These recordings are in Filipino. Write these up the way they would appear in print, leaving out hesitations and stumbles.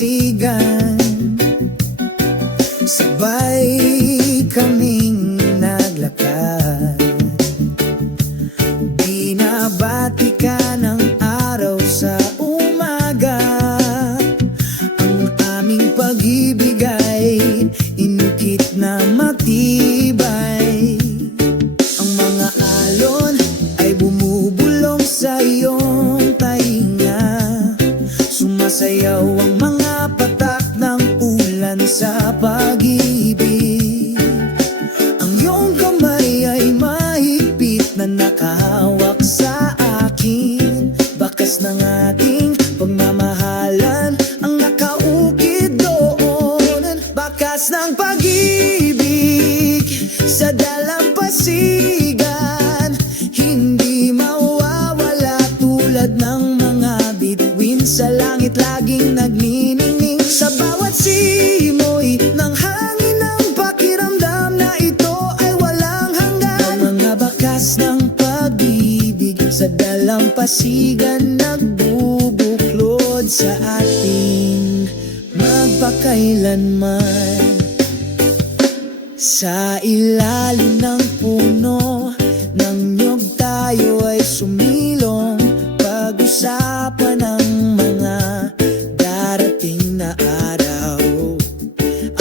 pasigan, sabay kaming naglakad. Binabati ka ng araw sa umaga. Ang aming pag-ibig ay inukit na matibay. Ang mga alon ay bumubulong sa iyong tainga. Sumasayaw ang mga patak ng ulan sa pag-ibig. Ang iyong kamay ay mahigpit na nakahawak sa akin. Bakas ng ating pagmamahalan ang nakaukit doon. Bakas ng pag-ibig sa dalampasigan, hindi mawawala tulad ng mga bituin sa langit laging nagniningning. Sa bawat simoy ng hangin ng pakiramdam na ito ay walang hanggan. Ang mga bakas ng pag-ibig sa dalampasigan nagbubuklod sa ating magpakailanman. Sa ilalim ng puno ng niyog tayo ay sumilong, pag-usapan ang mga darating na araw.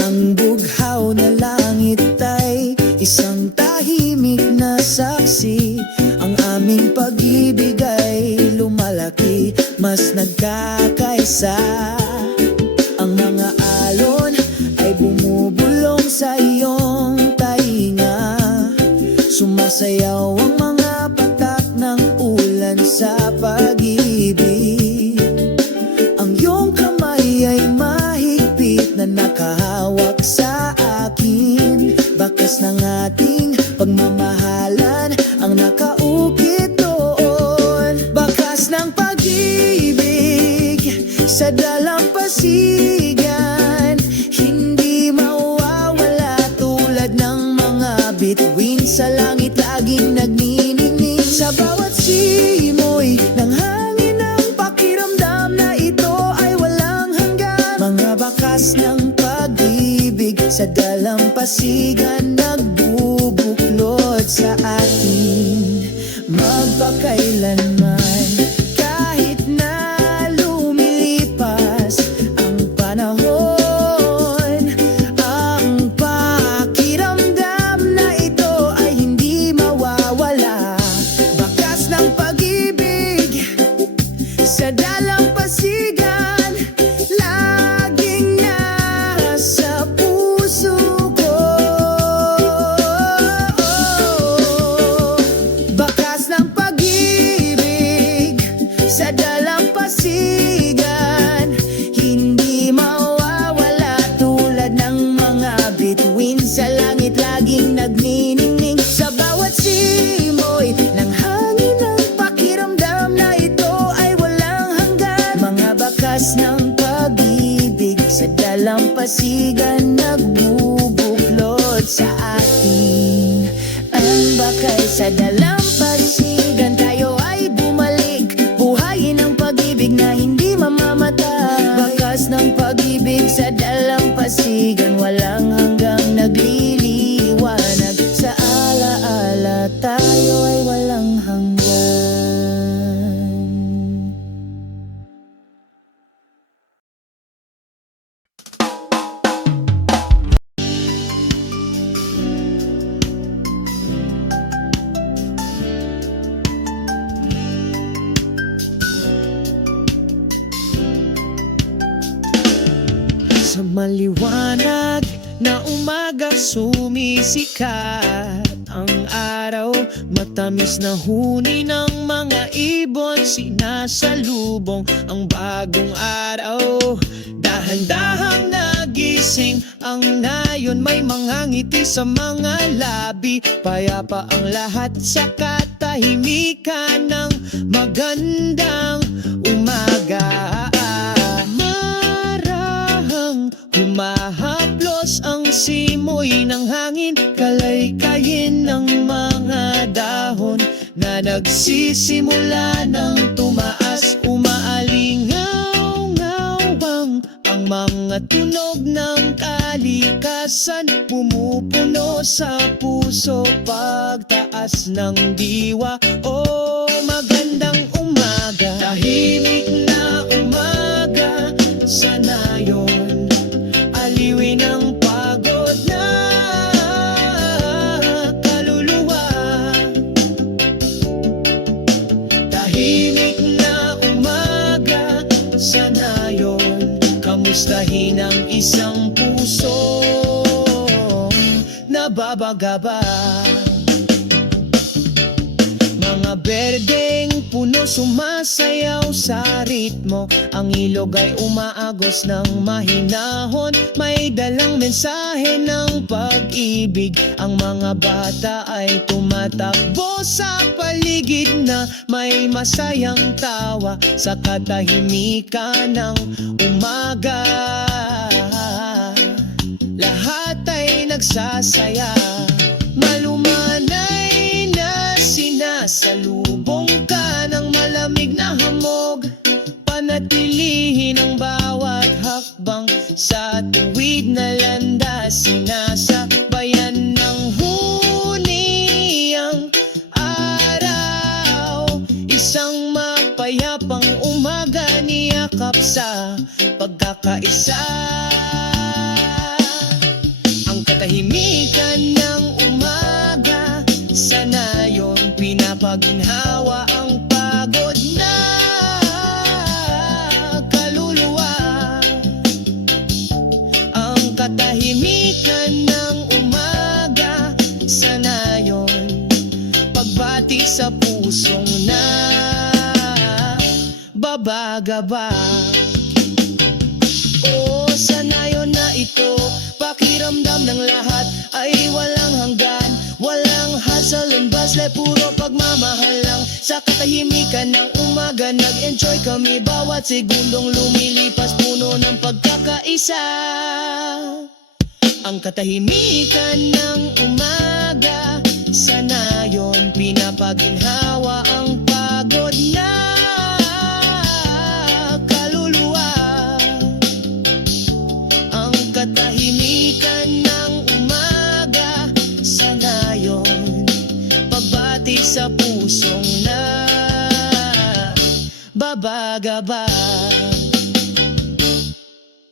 Ang bughaw na langit ay isang tahimik na saksi. Ang aming pag-ibig ay lumalaki, mas nagkakaisa. Ang mga alon ay bumubulong sa iyong tainga. Sumasayaw ang mga patak ng ulan sa pag-ibig. Ang iyong kamay ay mahigpit na nakahawak sa akin. Bakas ng ating pagmamahalan ang nakaukit doon. Bakas ng pag-ibig sa dalampasigan, hindi mawawala tulad ng mga bituin sa langit laging nagniningning. Sa bawat simoy ng hangin ng pakiramdam na ito ay walang hanggan. Mga bakas ng pag-ibig sa dalampasigan nagbubuklod sa atin magpakailanman. Kahit na lumilipas ang panahon, ang pakiramdam na ito ay hindi mawawala. Bakas ng pag-ibig sa dalampasigan laging nasa puso ko. Bakas ng pag-ibig sa dalampasigan, hindi mawawala tulad ng mga bituin sa langit laging nagniningning. Sa bawat simoy ng hangin ng pakiramdam na ito ay walang hanggan. Mga bakas ng pag-ibig sa dalampasigan nagbubuklod sa atin. Ang bakay sa dalampasigan, tayo ay bumalik. Buhayin ang pag-ibig na hindi mamamatay. Bakas ng pag-ibig sa dalampasigan, walang hanggang nagliliwanag. Sa alaala tayo ay walang hanggan. Sa maliwanag na umaga sumisikat ang araw, matamis na huni ng mga ibon, sinasalubong ang bagong araw. Dahan-dahang nagising ang nayon, may mga ngiti sa mga labi. Payapa ang lahat sa katahimikan ng magandang umaga. Humahaplos ang simoy ng hangin, kalaykayin ng mga dahon na nagsisimula ng tumaas. Umaalingaw-ngawang ang mga tunog ng kalikasan, pumupuno sa puso, pagtaas ng diwa. Oh, magandang umaga, tahimik na umaga, sana yun aliwin ang pagod na kaluluwa. Tahimik na umaga, sana yun kamustahin ang isang puso nababagaba. Mga berdeng puno sumasayaw sa ritmo, ang ilog ay umaagos ng mahinahon, may dalang mensahe ng pag-ibig. Ang mga bata ay tumatakbo sa paligid na may masayang tawa sa katahimikan ng umaga. Lahat ay nagsasaya, malumanay na sinasalubong ka ng malamig na hamog. Panatilihin ang bawat hakbang sa tuwid na landas, sinasabayan ng huni ang araw. Isang mapayapang umaga, niyakap sa pagkakaisa. Ang katahimikan ng umaga, sana yun pinapaginhawa ang pagod na kaluluwa. Ang katahimikan ng umaga, sana yun pagbati sa pusong na babagaba. Oh, sana yun na ito, pakiramdam ng lahat ay walang hanggan, walang hustle and bustle, puro pagmamahal lang. Sa katahimikan ng umaga, nag-enjoy kami, bawat segundong lumilipas, puno ng pagkakaisa. Ang katahimikan ng umaga, sana yun pinapaginhawa ang pagod na kaluluwa. Ang katahimikan ng umaga, sana yun pagbati sa pusong na babagaba.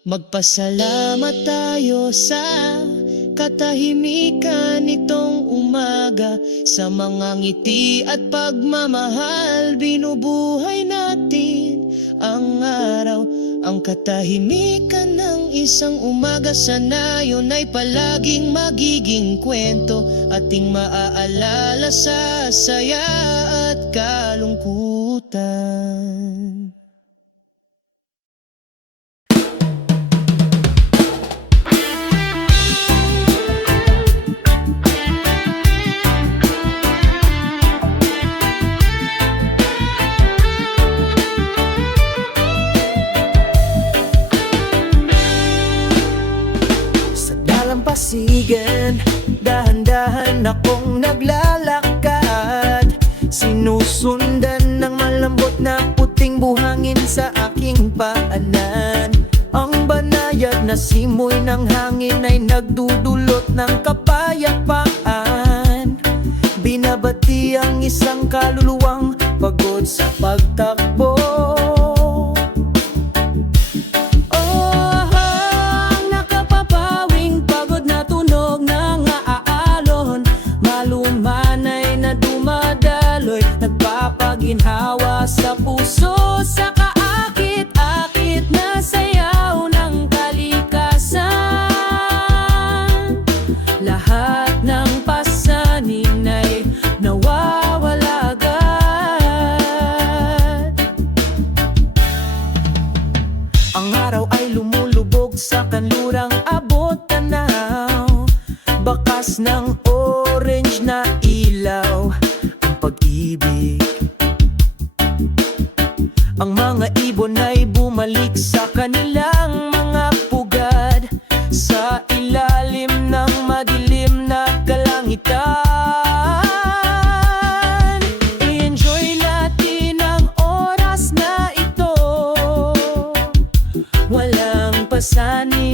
Magpasalamat tayo sa katahimikan nitong umaga, sa mga ngiti at pagmamahal, binubuhay natin ang araw. Ang katahimikan ng isang umaga, sana yun ay palaging magiging kwento, ating maaalala sa saya at kalungkutan. Pasigan, dahan-dahan akong naglalakad, sinusundan ng malambot na puting buhangin sa aking paanan. Ang banayad na simoy ng hangin ay nagdudulot ng kapayapaan, binabati ang isang kaluluwang pagod sa pagtakbo. Ginhawa sa puso, sa kaakit-akit na sayaw ng kalikasan. Lahat ng pasanin ay nawawala agad. Ang araw ay lumulubog sa kanlurang abot-tanaw, bakas ng orange na ilaw, ang pag-ibig. Ang mga ibon ay bumalik sa kanilang mga pugad, sa ilalim ng madilim na kalangitan. I-enjoy natin ang oras na ito, walang pasanin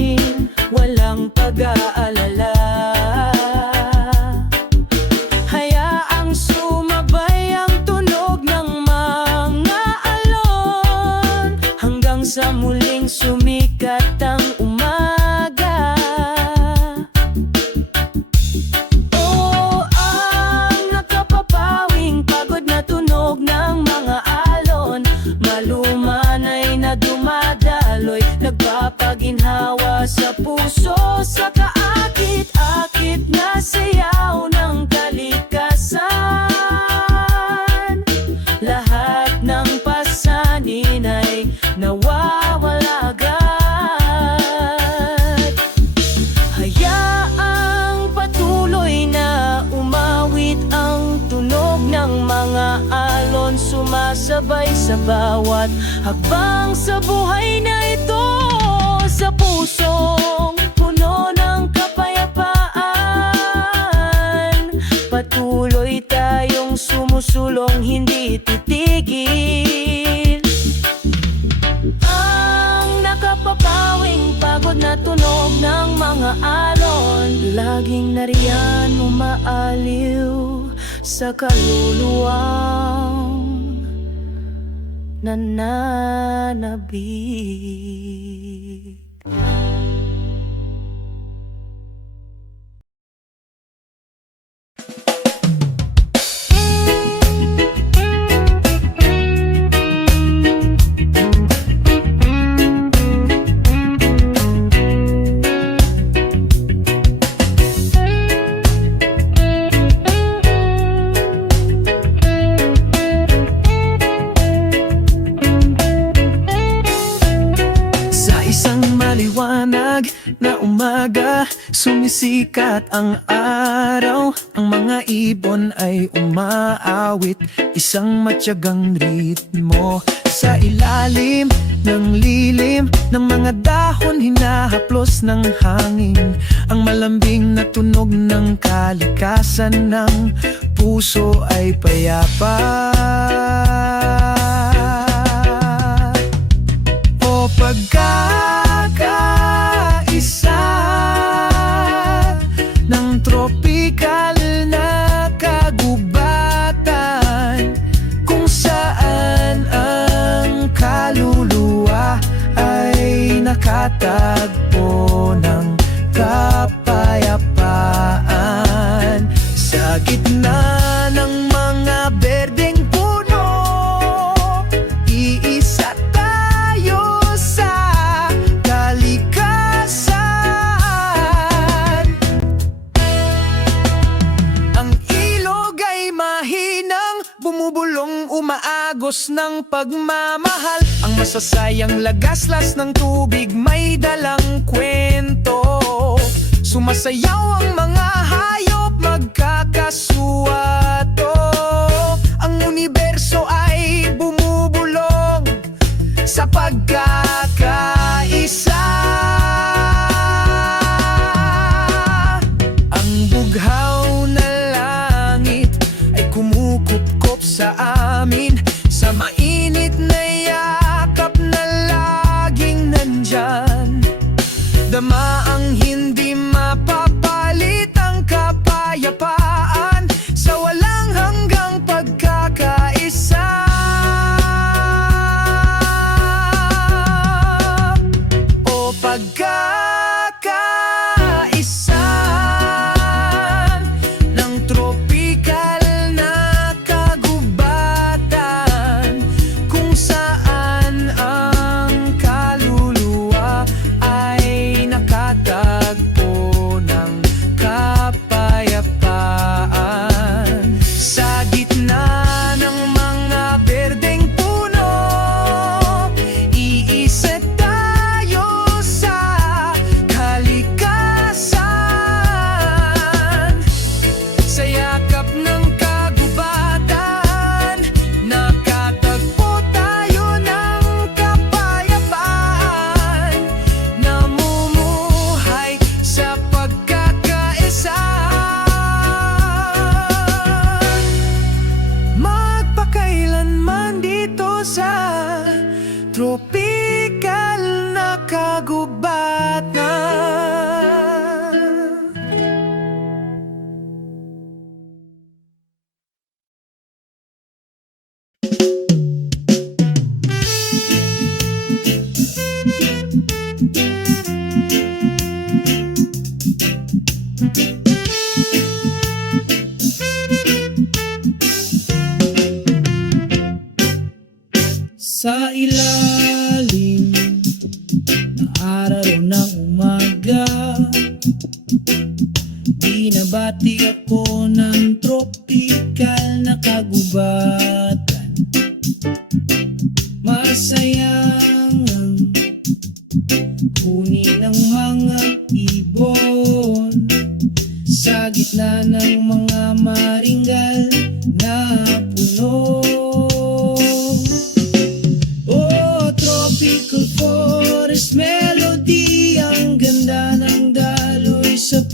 sumasabay sa bawat hakbang sa buhay na ito. Sa pusong puno ng kapayapaan, patuloy tayong sumusulong, hindi titigil. Ang nakapapawing pagod na tunog ng mga alon, laging nariyan umaaliw sa kaluluwang nananabik. Maliwanag na umaga, sumisikat ang araw. Ang mga ibon ay umaawit, isang matyagang ritmo. Sa ilalim ng lilim ng mga dahon, hinahaplos ng hangin ang malambing na tunog ng kalikasan. Ng puso ay payapa. O pagkakaisa ng tropikal na kagubatan, kung saan ang kaluluwa ay nakatagpo ng kapayapaan. Sa gitna ng mga berdeng puno, iisa tayo sa kalikasan. Ang ilog ay mahinang bumubulong, umaagos ng pagmamahal. Ang masasayang lagaslas ng tubig may dalang kwento. Sumasayaw ang mga hayop, magkakasuwato. Ang universo ay bumubulong sa pagkakaisa. Ang bughaw na langit ay kumukupkop sa amin, sa mainit na yakap na laging nandyan. Dama ang hindi mapapalit, ang kapayapaan sa walang hanggang pagkakaisa. O pagkakaisa ng tropikal na kagubatan, kung saan ang kaluluwa ay nakatagpo ng kapayapaan. Sa gitna ng mga berdeng puno, iisa tayo sa kalikasan. Sa yakap ng kagubatan, nakatagpo tayo ng kapayapaan. Namumuhay sa pagkakaisa. Magpakailanman dito sa tropikal na kagubatan. Sa ilalim ng araw ng umaga, binabati ako ng tropikal na kagubatan. Masayang kunin ang mga ibon sa gitna ng mga maringgal na puno.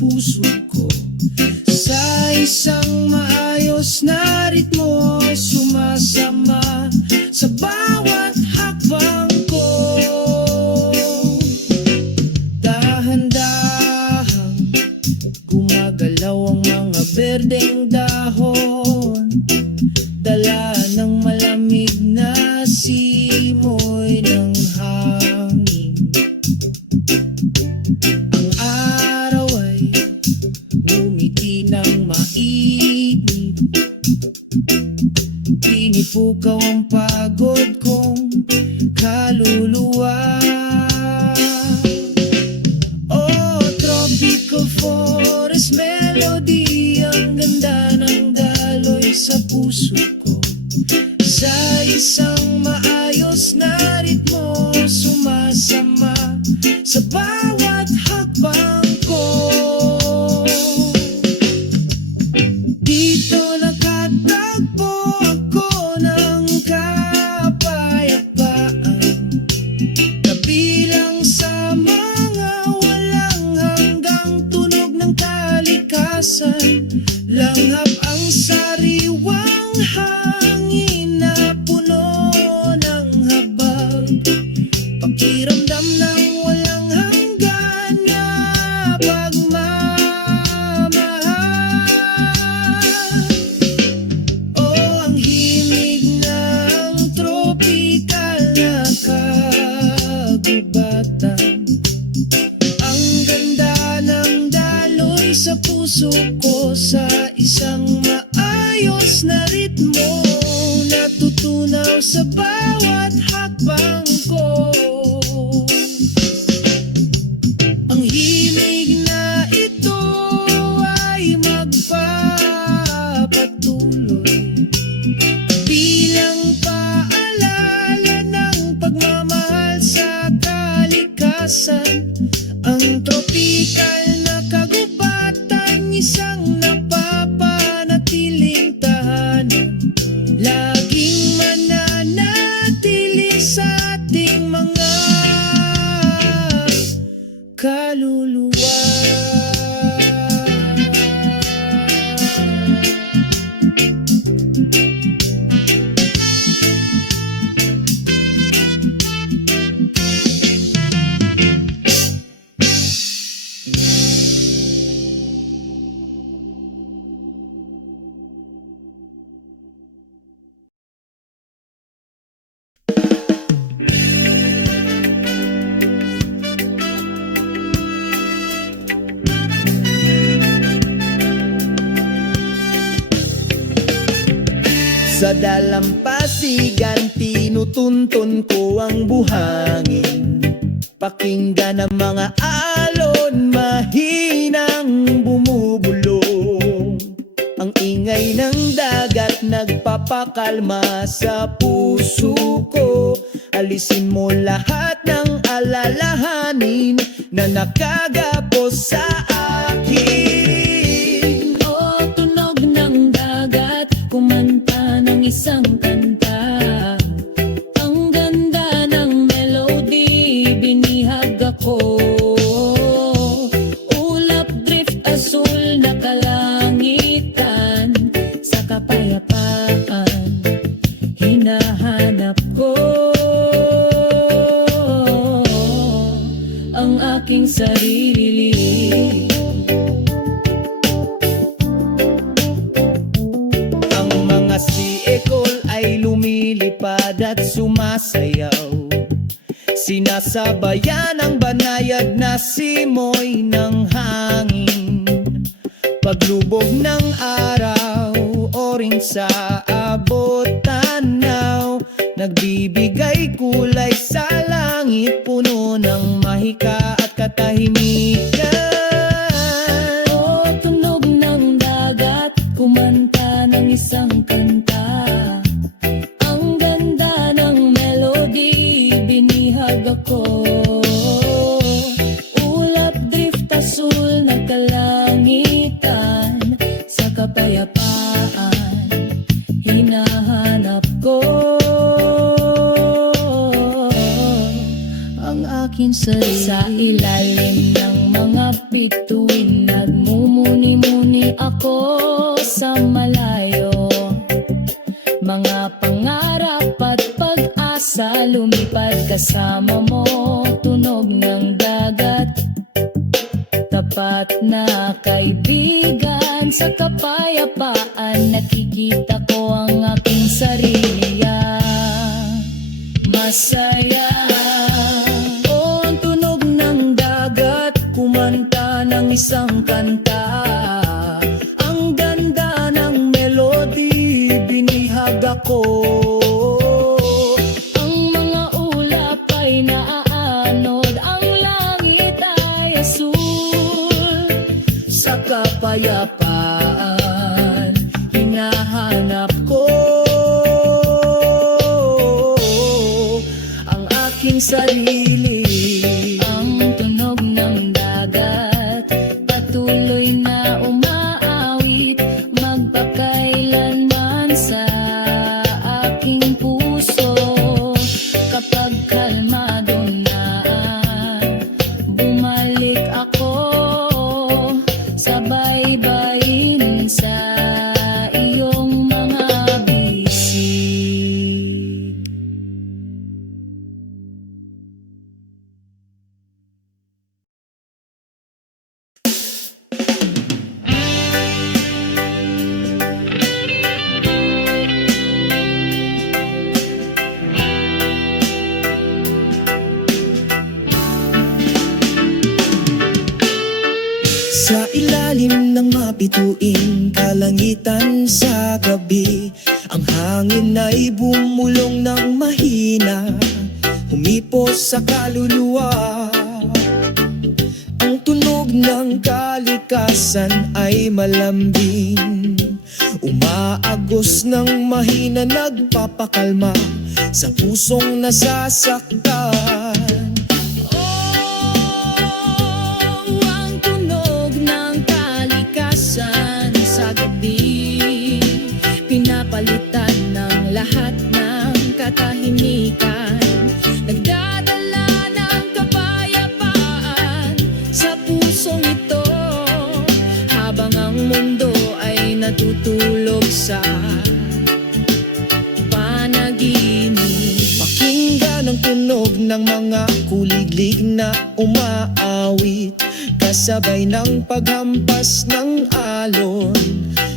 puso ko. Sa isang maayos na ritmo, sumasama sa bawat hakbang ko. Dahan-dahang gumagalaw ang mga berdeng dahon, dala ng malamig na simoy ng hangin. Ang araw ay ngumiti ng mainit, pinipukaw ang pagod kong kaluluwa. Oh, tropical forest melody, ang ganda ng daloy sa puso ko. Sa isang maayos na ritmo, sumasama sa bawat hakbang ko. Dito nakatagpo ako ng kapayapaan, kabilang sa mga walang hanggang tunog ng kalikasan. Langhap ang sariwang hangin na puno ng habag, pakiramdam ng walang hanggan na pagmamahal. Oh, ang himig ng tropical na kagubatan, ang ganda ng daloy sa puso ko. Sa isang maayos na ritmo, natutunaw sa bawat hakbang ko. Ang himig na ito ay magpapatuloy bilang paalala ng pagmamahal sa kalikasan. Ang tropikal na kagubatan, isang napapanatiling tahanan, laging mananatili sa ating mga kaluluwa. Sa dalampasigan, tinutuntun ko ang buhangin. Pakinggan ang mga alon, mahinang bumubulong. Ang ingay ng dagat, nagpapakalma sa puso ko. Alisin mo lahat ng alalahanin na nakagapos sa akin. O tunog ng dagat, kumanta ng isang kanta. Ang ganda ng melody, binihag ako. Ulap drift asul na kalangitan, sa kapayapaan hinahanap ko ang aking sarili. Si Ekol ay lumilipad at sumasayaw, sinasabayan ang banayad na simoy ng hangin. Paglubog ng araw, oring sa abot tanaw, nagbibigay kulay sa langit, puno ng mahika at katahimikan. O tunog ng dagat, kumanta ng isang kanta. Ang ganda ng melody, binihag ako. Ulap drift asul na kalangitan, sa kapayapaan hinahanap ko ang aking sarili. Sa ilalim ng mga bituin, Bumabati ako sa malayo, mga pangarap at pag-asa, lumipad kasama mo, tunog ng dagat. Tapat na kaibigan, sa kapayapaan nakikita ko ang aking sarili. Masaya, oh, ang tunog ng dagat, kumanta ng isang kanta. Ang ganda ng melody, binihag ako. Ang mga ulap ay naaanod, ang langit ay asul. Sa kapayapaan, hinahanap ko ang aking sarili. Ang tunog ng dagat, patuloy na umaawit, magpakailanman sa aking puso. Kapag kalmado na, bumalik ako, sabay-bayin sa iyong mga bisig. Sa ilalim ng mapituing kalangitan sa gabi, ang hangin ay bumulong ng mahina, humipos sa kaluluwa. Ang tunog ng kalikasan ay malambing, umaagos ng mahina, nagpapakalma sa pusong nasasaktan. Ang tunog ng kalikasan sa gabi, pinapalitan ng lahat ng katahimikan, nagdadala ng kapayapaan sa pusong ito, habang ang mundo ay natutulog sa panaginip. Pakinggan ang tunog ng mga kuliglig na umaawit, kasabay ng paghampas ng alon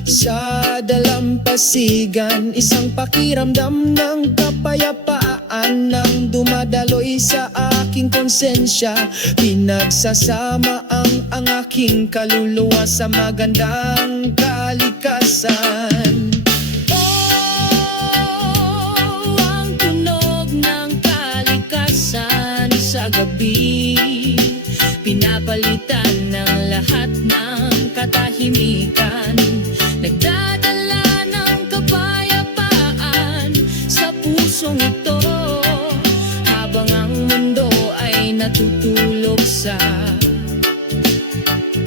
sa dalampasigan. Isang pakiramdam ng kapayapaan nang dumadaloy sa aking konsensya. Pinagsasama ang aking kaluluwa sa magandang kalikasan. Ang tunog ng kalikasan sa gabi, pinapalitan ng lahat ng katahimikan, nagdadala ng kapayapaan sa pusong ito, habang ang mundo ay natutulog sa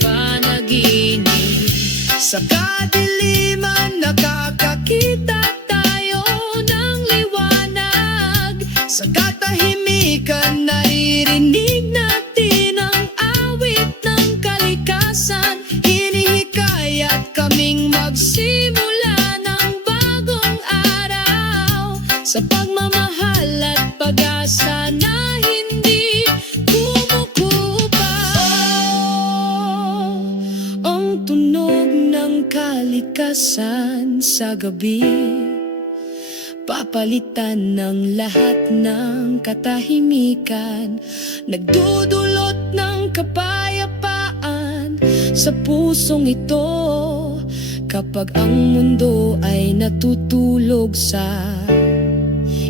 panaginip. Sa kadiliman nakakakita tayo ng liwanag, sa katahimikan naririnig natin ang awit ng kalikasan. Hinihikayat kaming magsimula ng bagong araw, sa pagmamahal at pag-asa na hindi kumukupas. Ang tunog ng kalikasan sa gabi, papalitan ng lahat ng katahimikan, nagdudulot ng kapayapaan sa pusong ito, kapag ang mundo ay natutulog sa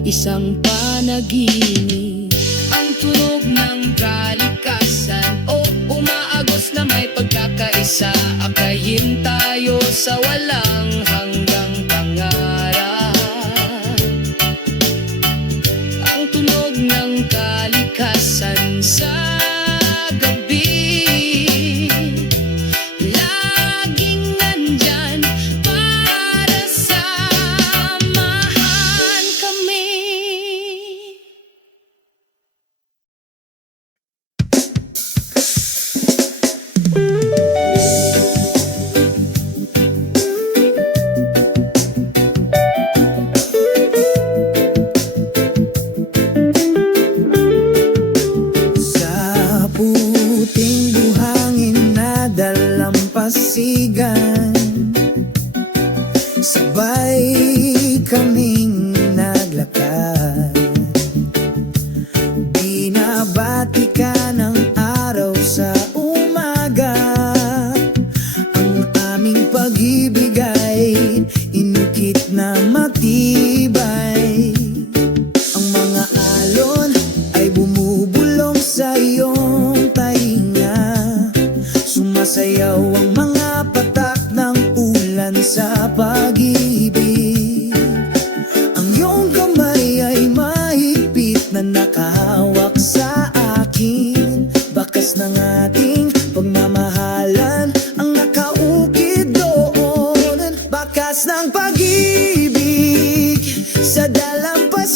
isang panaginip. Ang tunog ng kalikasan, o umaagos na may pagkakaisa, akayin tayo sa walang hanggang pangarap. Ang tunog ng kalikasan sa gabi, laging nandyan para samahan kami.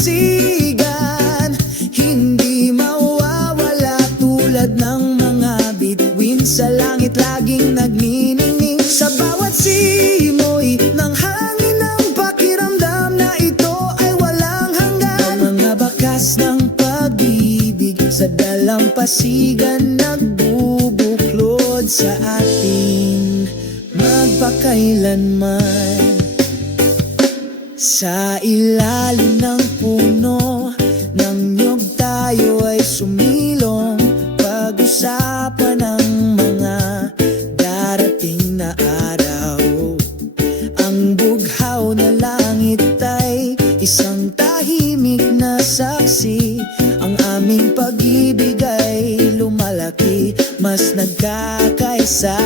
pasigan, hindi mawawala tulad ng mga bituin sa langit laging nagniningning. Sa bawat simoy ng hangin ng pakiramdam na ito ay walang hanggan. Ang mga bakas ng pag-ibig sa dalampasigan nagbubuklod sa atin magpakailanman. Sa ilalim ng puno ng niyog tayo ay sumilong, pag-usapan ng mga darating na araw. Ang bughaw na langit ay isang tahimik na saksi. Ang aming pag-ibig ay lumalaki, mas nagkakaisa.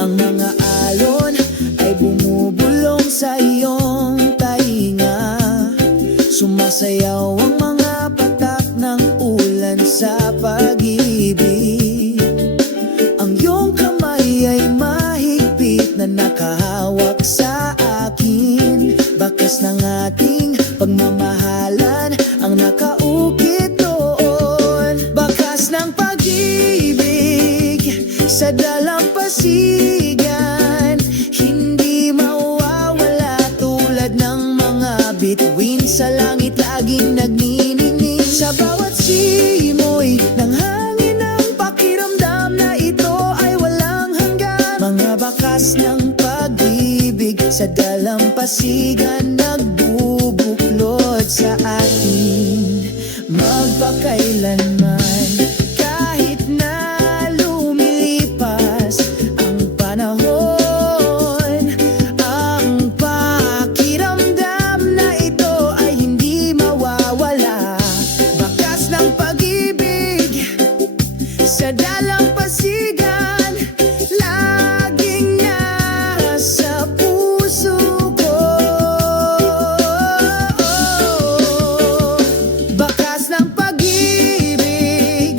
Ang mga alon ay bumubulong sa iyong tainga. Sumasayaw ang mga patak ng ulan sa pag-ibig. Ang iyong kamay ay mahigpit na nakahawak sa akin. Bakas ng ating pagmamahalan ang nakaukit doon. Bakas ng pag-ibig sa dalampasigan, hindi mawawala tulad ng mga bituin sa langit laging nagniningning. Sa bawat simoy ng hangin ng pakiramdam na ito ay walang hanggan. Mga bakas ng pag-ibig sa dalampasigan nagbubuklod sa atin magpakailanman. Kahit na lumilipas ang panahon, ang pakiramdam na ito ay hindi mawawala. Bakas ng pag-ibig sa dalampasigan laging nasa puso ko. Bakas ng pag-ibig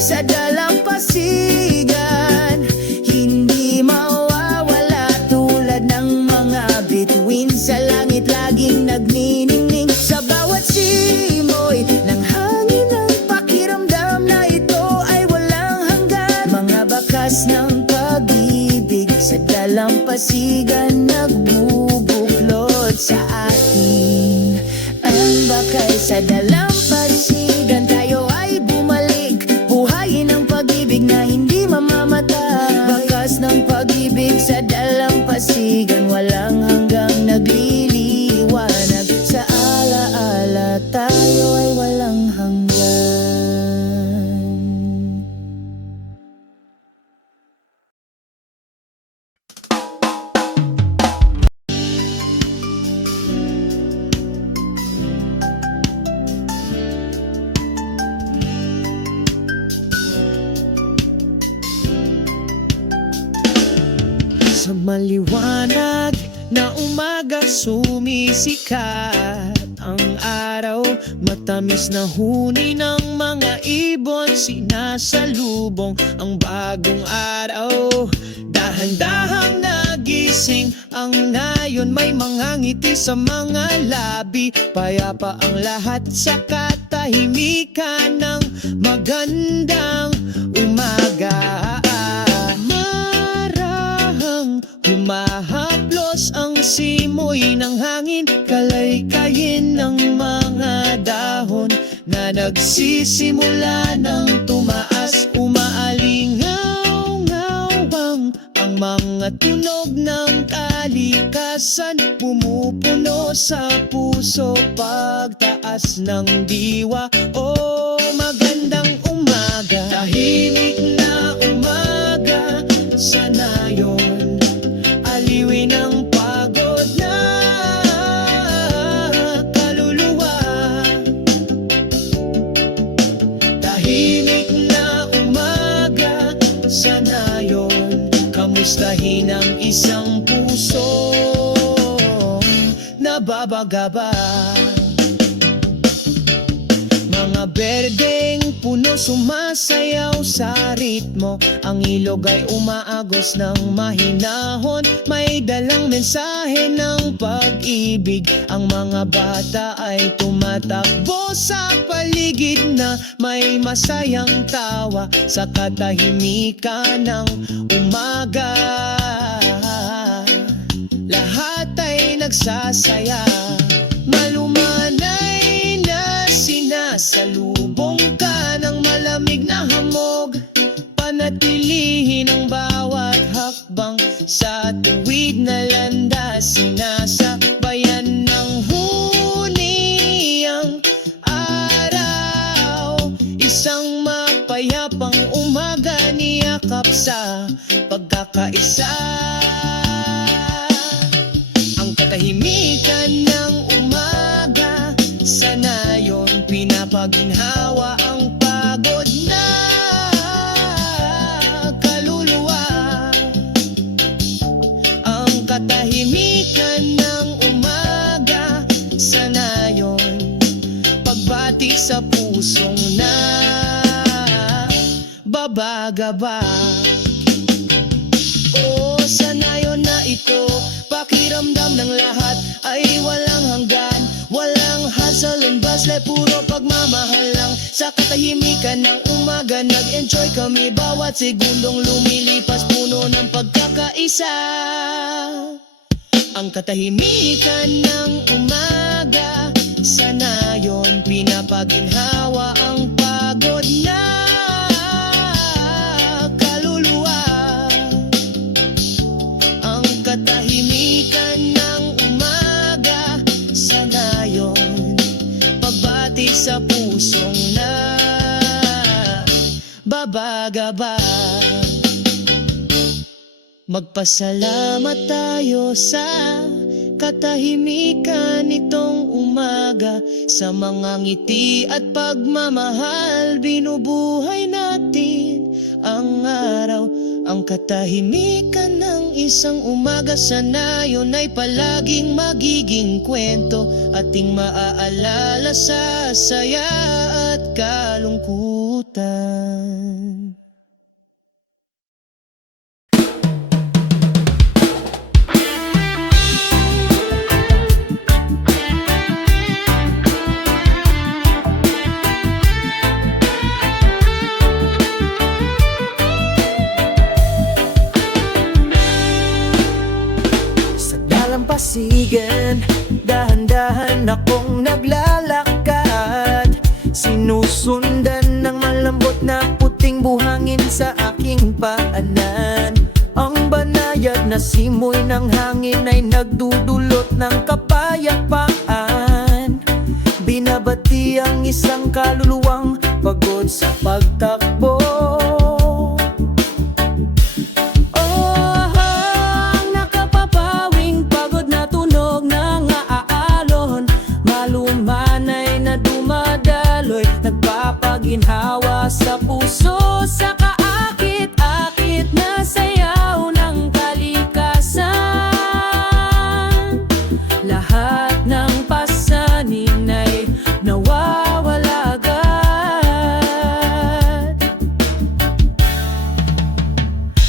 sa dalampasigan, hindi mawawala tulad ng mga bituin sa langit laging nagniningning. Sa bawat simoy ng hangin ng pakiramdam na ito ay walang hanggan. Mga bakas ng pag-ibig sa dalampasigan nagbubuklod sa atin. Ang bakal sa dalampasigan, tayo ay bumalik. Buhayin ang pag-ibig na hindi mamamatay. Bakas ng pag-ibig sa dalampasigan, walang hanggang nagliliwanag. Sa alaala tayo ay walang hanggan. Sa maliwanag na umaga sumisikat ang araw, matamis na huni ng mga ibon, sinasalubong ang bagong araw. Dahan-dahang nagising ang nayon, may mga ngiti sa mga labi. Payapa ang lahat sa katahimikan ng magandang umaga. Humahaplos ang simoy ng hangin, kalaykayin ng mga dahon na nagsisimula ng tumaas. Umaalingaw-ngawang ang mga tunog ng kalikasan, pumupuno sa puso pagtaas ng diwa. Oh, magandang umaga, tahimik na umaga sa nayon, aliwin ang pagod na kaluluwa. Tahimik na umaga sa nayon, kamustahin ang isang puso nababagaba. Mga berdeng puno sumasayaw sa ritmo. Ang ilog ay umaagos ng mahinahon, may dalang mensahe ng pag-ibig. Ang mga bata ay tumatakbo sa paligid na may masayang tawa sa katahimikan ng umaga. Lahat ay nagsasaya, malumanay na sinasalubong ka ng malamig na hamog. Panatilihin ang bawat hakbang sa tuwid na landas, sinasabayan ng huni ang araw. Isang mapayapang umaga, niyakap sa pagkakaisa. Ang katahimikan ng umaga, sa nayon pinapaginhawa ang pagod na kaluluwa. Ang katahimikan ng umaga, sa nayon pagbati sa pusong na babagaba. O sa nayon na ito, pakiramdam ng lahat ay walang hanggan. Walang hustle and bustle, puro pagmamahal lang. Sa katahimikan ng umaga, nag-enjoy kami. Bawat segundong lumilipas, puno ng pagkakaisa. Ang katahimikan ng umaga, sa nayon pinapaginhawa ang pagod na kaluluwa. Ang katahimikan ng umaga, sa nayon pagbati sa pusong na babagaba. Magpasalamat tayo sa katahimikan nitong umaga. Sa mga ngiti at pagmamahal, binubuhay natin ang araw. Ang katahimikan ng isang umaga, sa nayon ay palaging magiging kwento. Ating maaalala sa saya at kalungkutan. Pasigan, dahan-dahan akong naglalakad, sinusundan ng malambot na puting buhangin sa aking paanan. Ang banayad na simoy ng hangin ay nagdudulot ng kapayapaan. Binabati ang isang kaluluwang pagod sa pagtakbo. Ginhawa sa puso, sa kaakit-akit na sayaw ng kalikasan. Lahat ng pasanin ay nawawala agad.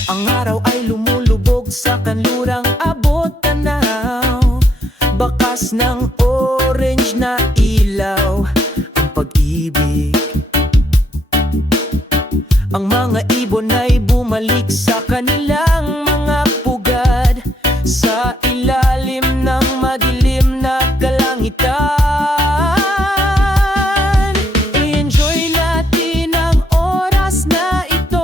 Ang araw ay lumulubog sa kanlurang abot tanaw, bakas ng orange na ilaw ang pag-ibig. Ang mga ibon ay bumalik sa kanilang mga pugad, sa ilalim ng madilim na kalangitan. I-enjoy natin ang oras na ito,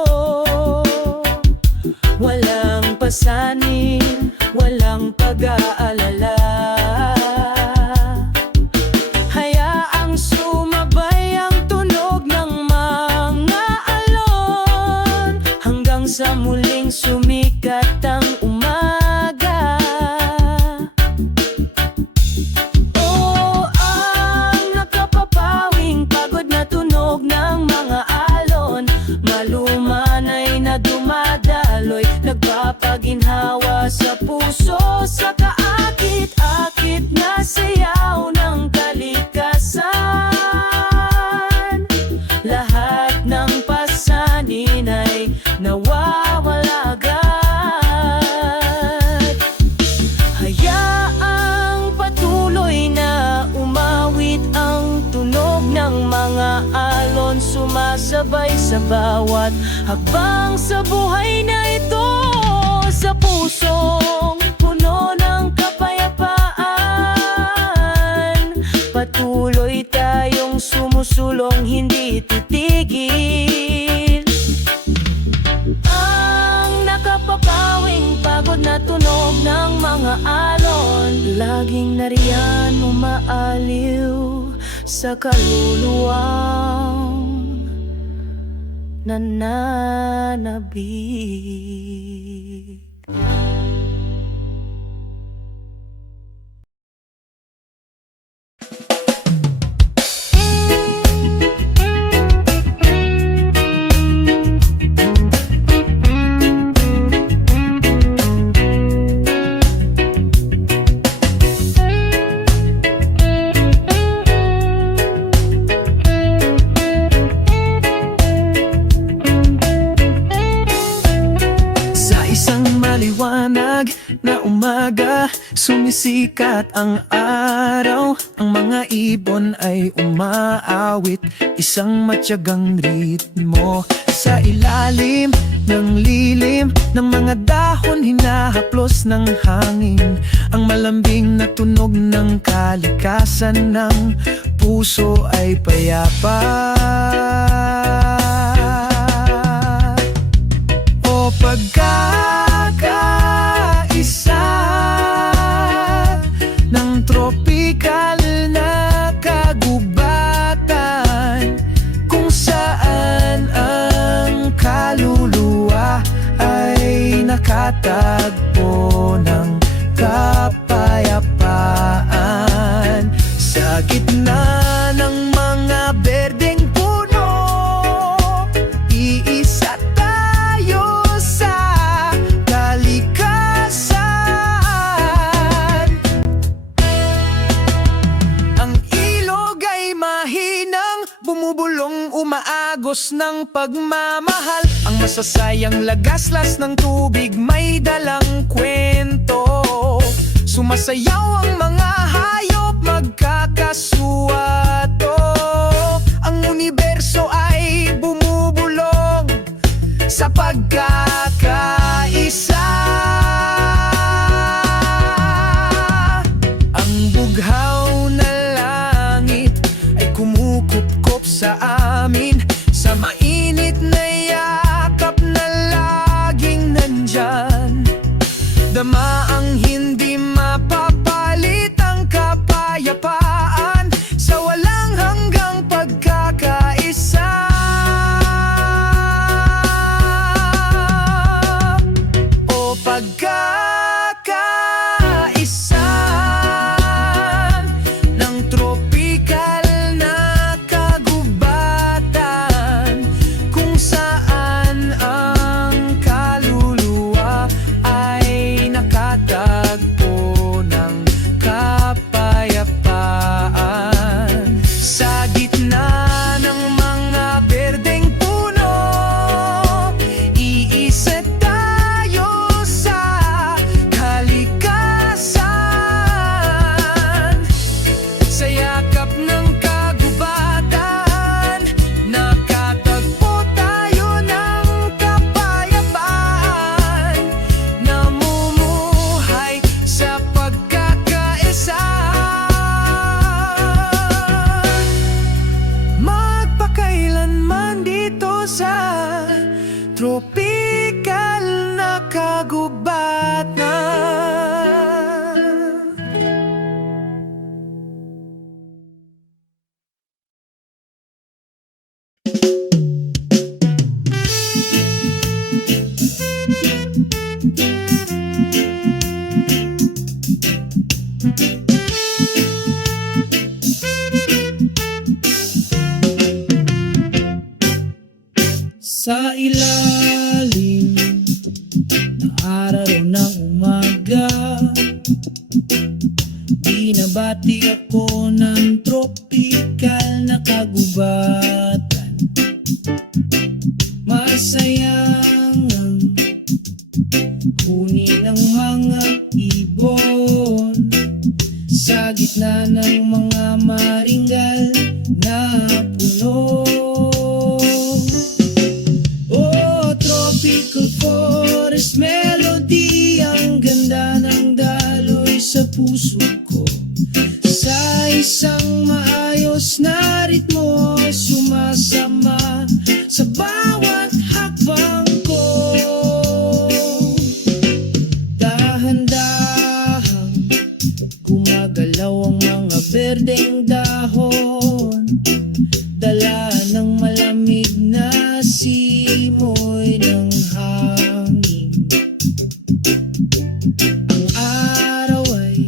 walang pasanin, walang pag-aalala. Hayaang sumabay ang tunog sabay sa bawat hakbang sa buhay na ito. Sa pusong puno ng kapayapaan, patuloy tayong sumusulong, hindi titigil. Ang nakapapawing pagod na tunog ng mga alon, laging nariyan umaaliw sa kaluluwang nananabik. Maliwanag na umaga, sumisikat ang araw. Ang mga ibon ay umaawit, isang matyagang ritmo. Sa ilalim ng lilim ng mga dahon, hinahaplos ng hangin ang malambing na tunog ng kalikasan. Ng puso ay payapa. O pagkakaisa ng tropikal na kagubatan, kung saan ang kaluluwa ay nakatagpo ng kapayapaan. Sa gitna ng mga berdeng puno, iisa tayo sa kalikasan. Ang ilog ay mahinang bumubulong, umaagos ng pagmamahal. Ang masasayang lagaslas ng tubig may dalang kwento. Sumasayaw ang mga hayop, magkakasuwato. Ang universo ay bumubulong sa pagkakaisa. Ang bughaw na langit ay kumukupkop sa amin, sa mainit na yakap na laging nandyan. Dama ang hindi mapapalit, ang kapayapaan sa walang hanggang pagkakaisa. O pagkakaisa ng tropikal na kagubatan, kung saan ang kaluluwa ay nakatagpo ng kapayapaan. Sa gitna ng mga berdeng puno, iisa tayo sa kalikasan. Sa yakap ng kagubatan, nakatagpo tayo ng kapayapaan. Namumuhay sa pagkakaisa. Magpakailanman dito sa tropikal na kagubatan. Sa ilalim ng araw ng umaga, binabati ako ng tropikal na kagubatan. Masayang ang huni ng mga ibon sa gitna ng mga maringgal na puno. na ritmo sumasama sa bawat hakbang ko. Dahan-dahang gumagalaw ang mga berdeng dahon, dala ng malamig na simoy ng hangin. Ang araw ay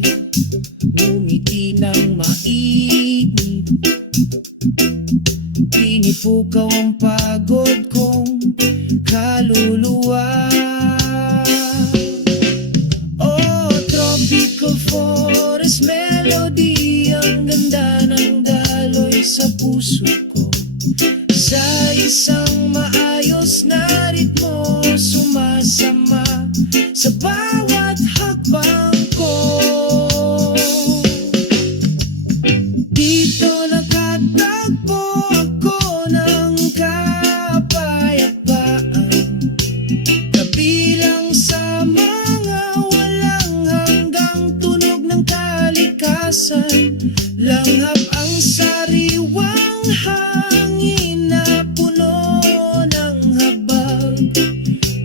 ngumiti ng mainit, pinipukaw ang pagod kong kaluluwa. Oh, tropical forest melody, ang ganda ng daloy sa puso ko. Sa isang maayos na ritmo sumasama sa bawat hakbang ko. Dito nakatagpo ako ng kapayapaan, kabilang sa mga walang hanggang tunog ng kalikasan. Langhap ang sariwang hangin na puno ng habag,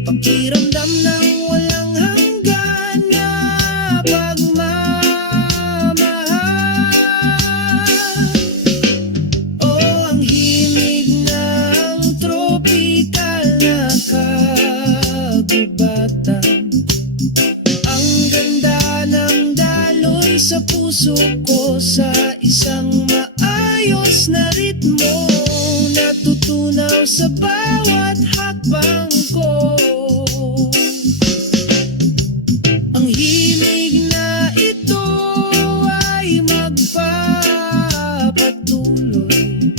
pakiramdam ng walang hanggan na pagmamahal. Oh, ang himig ng tropikal na kagubatan, ang ganda ng daloy sa puso ko. Sa isang maayos na ritmo natutunaw sa bawat hakbang ko. Ang himig na ito ay magpapatuloy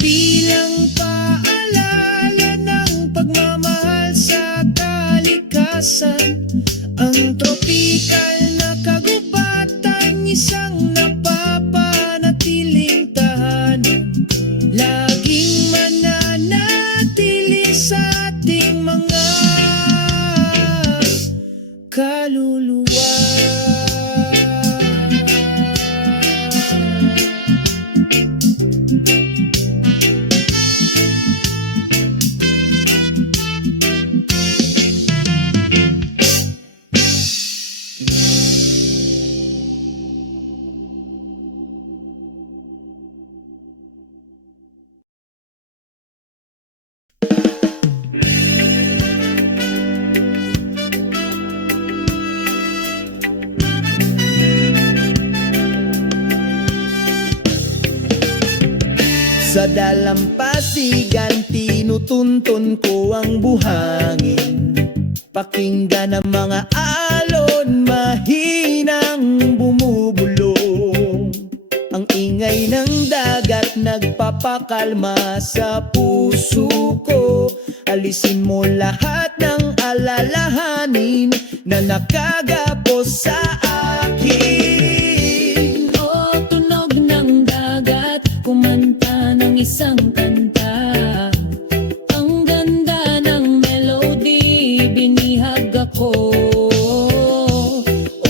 bilang paalala ng pagmamahal sa kalikasan. Ang tropikal na kagubatan, isang napapanatiling tahanan, laging mananatili sa ating mga kaluluwa. Sa dalampasigan, tinutuntun ko ang buhangin. Pakinggan ang mga alon, mahinang bumubulong. Ang ingay ng dagat, nagpapakalma sa puso ko. Alisin mo lahat ng alalahanin na nakagapos sa akin. O tunog ng dagat, kumanta ng isang kanta. Ang ganda ng melody, binihag ako.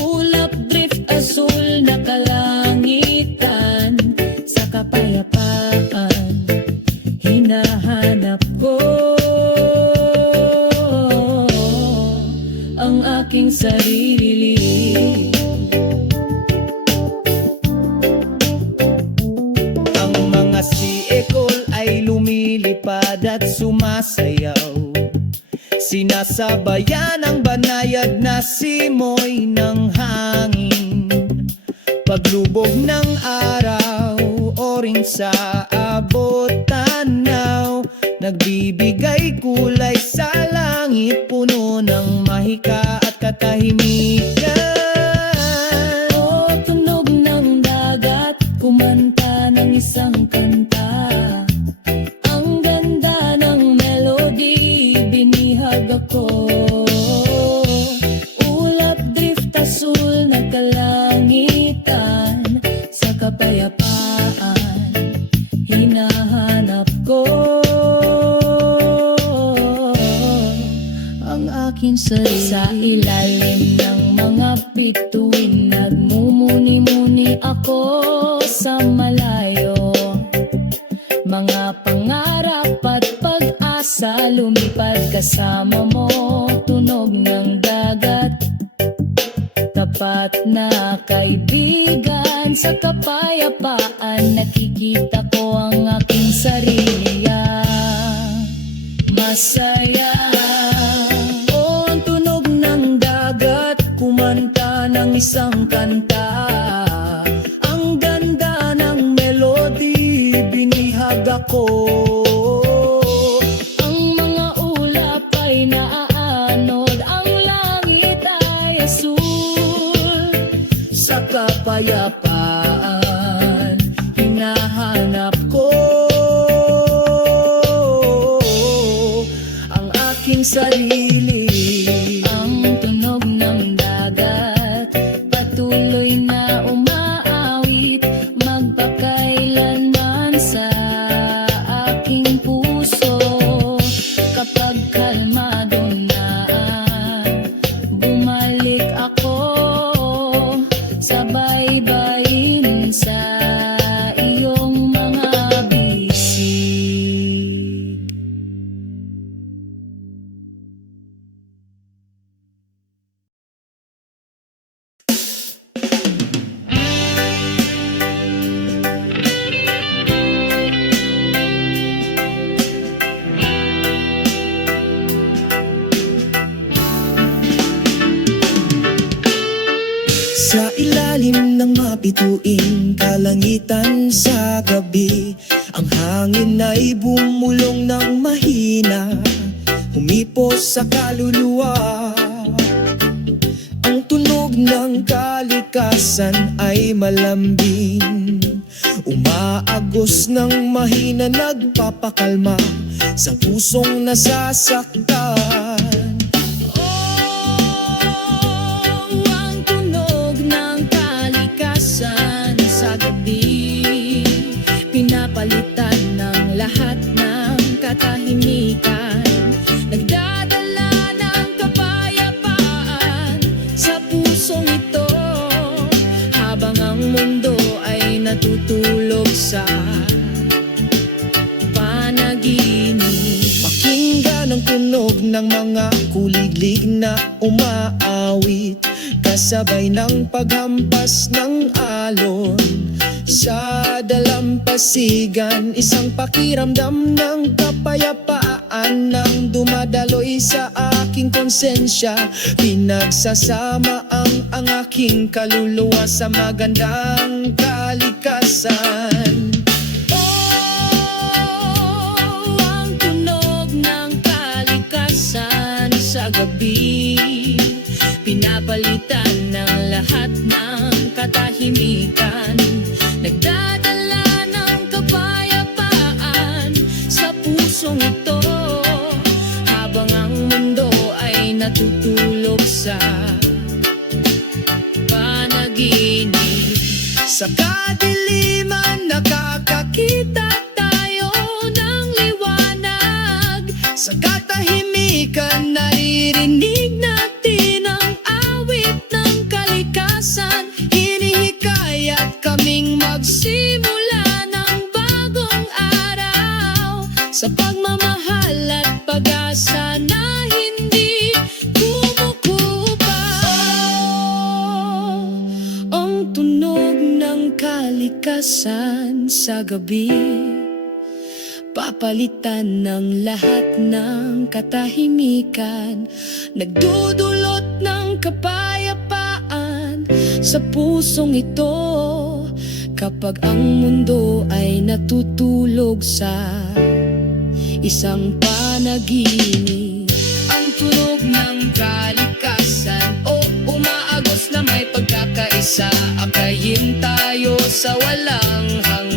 Ulap drift asul na kalangitan, sa kapayapaan hinahanap ko ang aking sarili. Si Ekol ay lumilipad at sumasayaw, sinasabayan ang banayad na simoy ng hangin. Paglubog ng araw, oring sa abot tanaw, nagbibigay kulay sa langit, puno ng mahika at katahimikan. O tunog ng dagat, kumanta ng isang kanta. Ang ganda ng melody, binihag ako. Ulap drift asul na kalangitan, sa kapayapaan hinahanap ko ang aking sarili. Sa ilalim ng mga bituin, nagmumuni-muni ako sa malayo. mga pangarap at pag-asa. Lumipad kasama mo, tunog ng dagat. Tapat na kaibigan, sa kapayapaan nakikita ko ang aking sarili. Masaya. O ang tunog ng dagat, kumanta ng isang kanta. Ang ganda ng melody, binihag ako. Ang mga ulap ay naaanod, ang langit ay asul. Sa kapayapaan, hinahanap ko ang aking sarili. Ang tunog ng dagat, patuloy na umaawit, magpakailanman sa aking puso. Kapag kalmado na, bumalik ako, sabay-bayin sa iyong mga bisig. Sa ilalim ng mapituing kalangitan sa gabi, ang hangin ay bumulong ng mahina, humipos sa kaluluwa. Ang tunog ng kalikasan ay malambing, umaagos ng mahina, nagpapakalma sa pusong nasasaktan. Ang tunog ng kalikasan sa gabi, pinapalitan ng lahat ng katahimikan. Nagdadala ng kapayapaan sa pusong ito, habang ang mundo ay natutulog sa panaginip. Pakinggan ang tunog ng mga kuliglig na umaawit, kasabay ng paghampas ng alon sa dalampasigan. Isang pakiramdam ng kapayapaan nang dumadaloy sa aking konsensya. Pinagsasama ang aking kaluluwa sa magandang kalikasan. Ang tunog ng kalikasan sa gabi, pinapalitan ng lahat ng katahimikan. Nagdadala ng kapayapaan sa pusong ito, habang ang mundo ay natutulog sa panaginip. Sa kadiliman nakakakita tayo ng liwanag, sa katahimikan naririnig natin ang awit ng kalikasan. Hinihikayat kaming magsimula ng bagong araw, sa pagmamahal at pag-asa na hindi kumukupas. Ang tunog ng kalikasan sa gabi, papalitan ng lahat ng katahimikan. Nagdudulot ng kapayapaan sa pusong ito, kapag ang mundo ay natutulog sa isang panaginip. Ang tunog ng kalikasan, umaagos na may pagkakaisa. Akayin tayo sa walang hanggan.